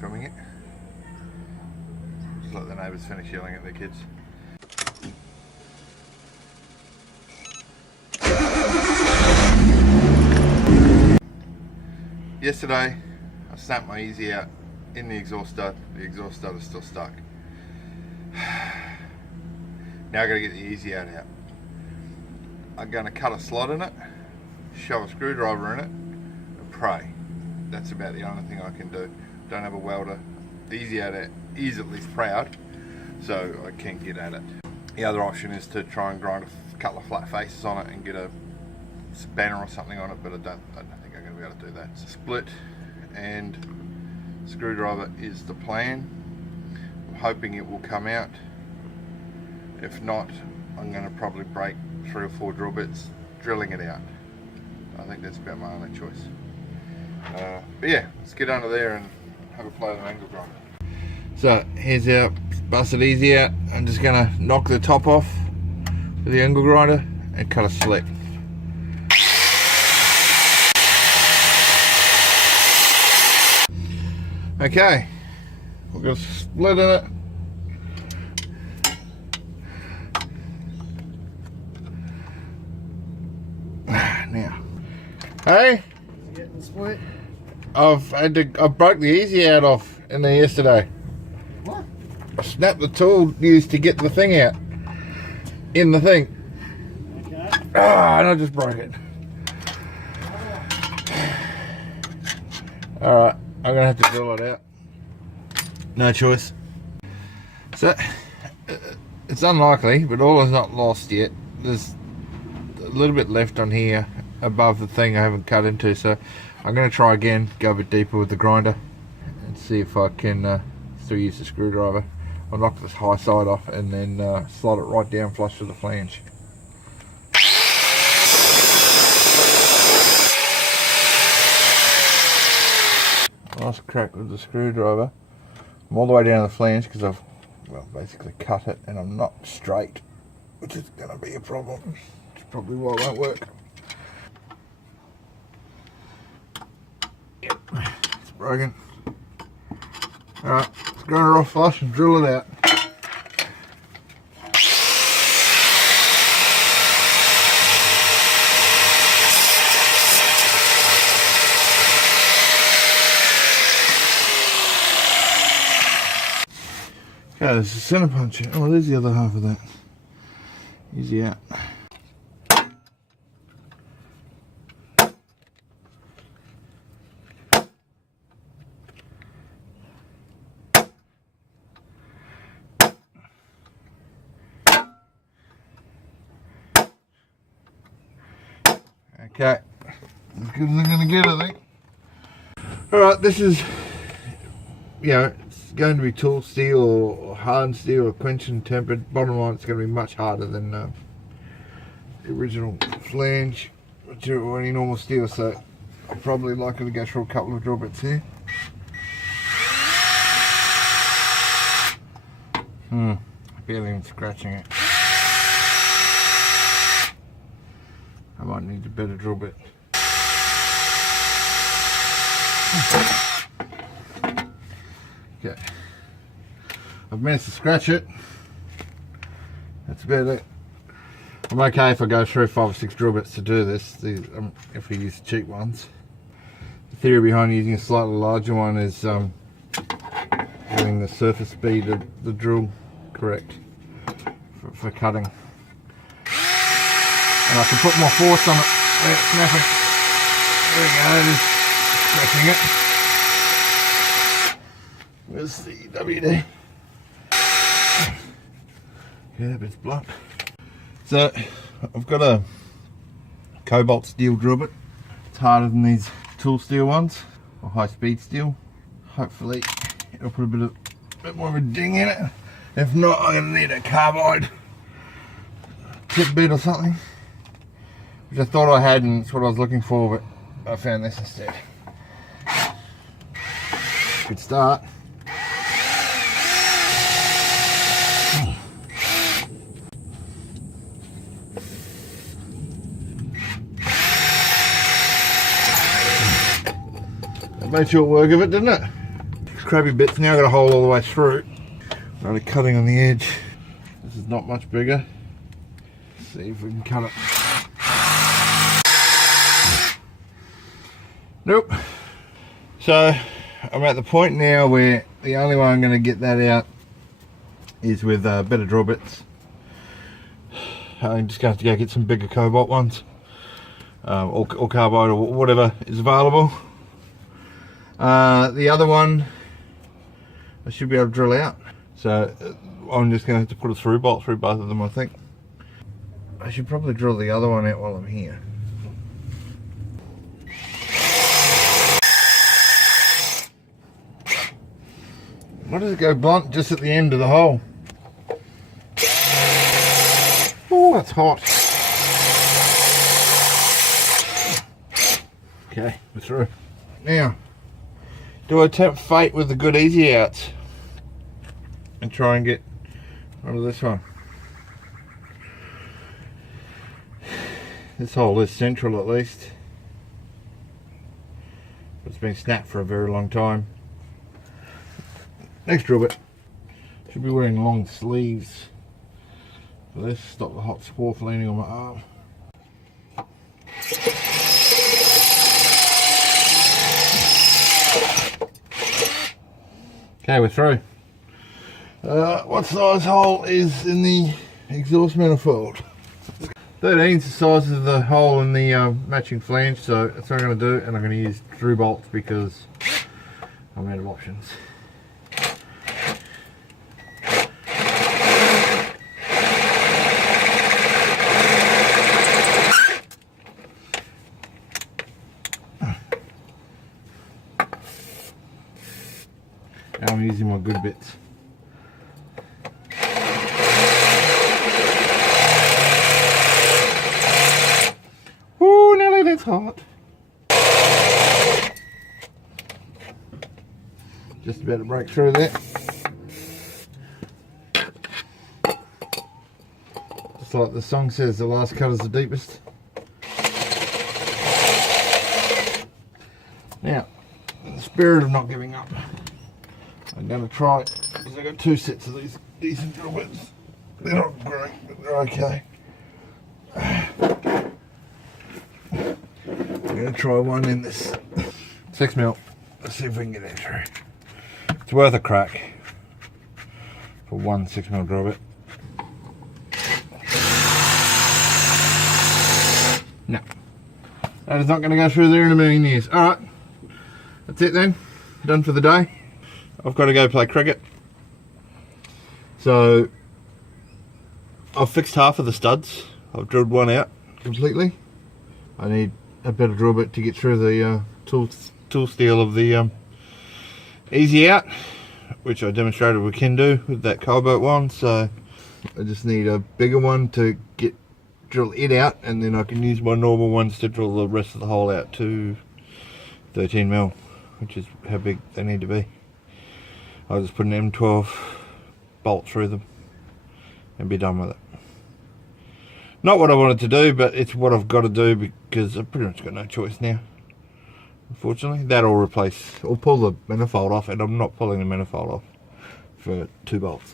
filming it. Just let the neighbours finish yelling at their kids. Yesterday I snapped my easy out in the exhaust stud. The exhaust stud is still stuck. Now I gotta get the easy out. I'm gonna cut a slot in it, shove a screwdriver in it, and pray. That's about the only thing I can do. Don't have a welder. The easy out is at least proud, so I can get at it. The other option is to try and grind a couple of flat faces on it and get a spanner or something on it, but I don't think I'm gonna be able to do that. So split and screwdriver is the plan. I'm hoping it will come out. If not, I'm going to probably break 3 or 4 drill bits drilling it out. I think that's about my only choice. But yeah, let's get under there and have a play with an angle grinder. So here's our busted easy out. I'm just going to knock the top off with the angle grinder and cut a slit. Okay, we've got a split in it. Now, hey, getting split. I broke the easy out off in there yesterday. What? I snapped the tool used to get the thing out in the thing. Okay. And I just broke it. Alright, I'm gonna have to drill it out. No choice. So, it's unlikely, but all is not lost yet. There's a little bit left on here above the thing I haven't cut into, so I'm going to try again, go a bit deeper with the grinder and see if I can still use the screwdriver. I'll knock this high side off and then slide it right down flush to the flange. Nice crack with the screwdriver. I'm all the way down the flange because I've basically cut it and I'm not straight, which is going to be a problem. It's probably why it won't work. Yep, it's broken. Alright, let's grind it off flush and drill it out. Okay, there's a center punch. Oh, there's the other half of that. Easy out. Okay, as good as I'm gonna get, I think. Alright, this is, it's going to be tool steel or hardened steel or quenched and tempered. Bottom line, it's going to be much harder than the original flange or any normal steel, so I'm probably likely to go through a couple of drill bits here. Barely even scratching it. I might need a better drill bit. Okay, I've managed to scratch it. That's about it. I'm okay if I go through 5 or 6 drill bits to do this. These, if we use cheap ones. The theory behind using a slightly larger one is getting the surface speed of the drill correct for cutting. And I can put more force on it. There, it's snapping. There we go, it is scratching it. Where's the WD? Yeah, but it's blunt. So, I've got a cobalt steel drill bit. It's harder than these tool steel ones, or high speed steel. Hopefully, it'll put a bit more of a ding in it. If not, I'm going to need a carbide tip bit or something. Which I thought I had, and it's what I was looking for, but I found this instead. Good start. That made short work of it, didn't it? crabby bits. Now I've got a hole all the way through. Only cutting on the edge. This is not much bigger. Let's see if we can cut it. Nope. So I'm at the point now where the only way I'm going to get that out is with better drill bits. I'm just going to have to go get some bigger cobalt ones, or carbide, or whatever is available. The other one I should be able to drill out, so I'm just going to have to put a through bolt through both of them, I think. I should probably drill the other one out while I'm here. Why does it go blunt just at the end of the hole? Oh, that's hot. Okay, we're through. Now, do I tempt fate with the good easy outs and try and get rid of this one? This hole is central at least. It's been snapped for a very long time. Next drill bit. Should be wearing long sleeves for this. Stop the hot swarf leaning on my arm. Okay, we're through. What size hole is in the exhaust manifold? 13 is the size of the hole in the matching flange, so that's what I'm going to do, and I'm going to use through bolts because I'm out of options. Now I'm using my good bits. Ooh, Nelly, that's hot. Just about to break through there. Just like the song says, the last cut is the deepest. Now, in the spirit of not giving up, I'm going to try, because I've got two sets of these decent drill bits. They're not great, but they're okay. I'm going to try one in this 6mm. Let's see if we can get that through. It's worth a crack for one 6mm drill bit. No, that is not going to go through there in a million years. Alright, that's it then. Done for the day. I've got to go play cricket. So I've fixed half of the studs. I've drilled one out completely. I need a better drill bit to get through the tool steel of the easy out, which I demonstrated we can do with that cobalt one. So I just need a bigger one to drill it out, and then I can use my normal ones to drill the rest of the hole out to 13mm, which is how big they need to be. I'll just put an M12 bolt through them and be done with it. Not what I wanted to do, but it's what I've got to do because I've pretty much got no choice now. Unfortunately, that'll replace or pull the manifold off, and I'm not pulling the manifold off for 2 bolts.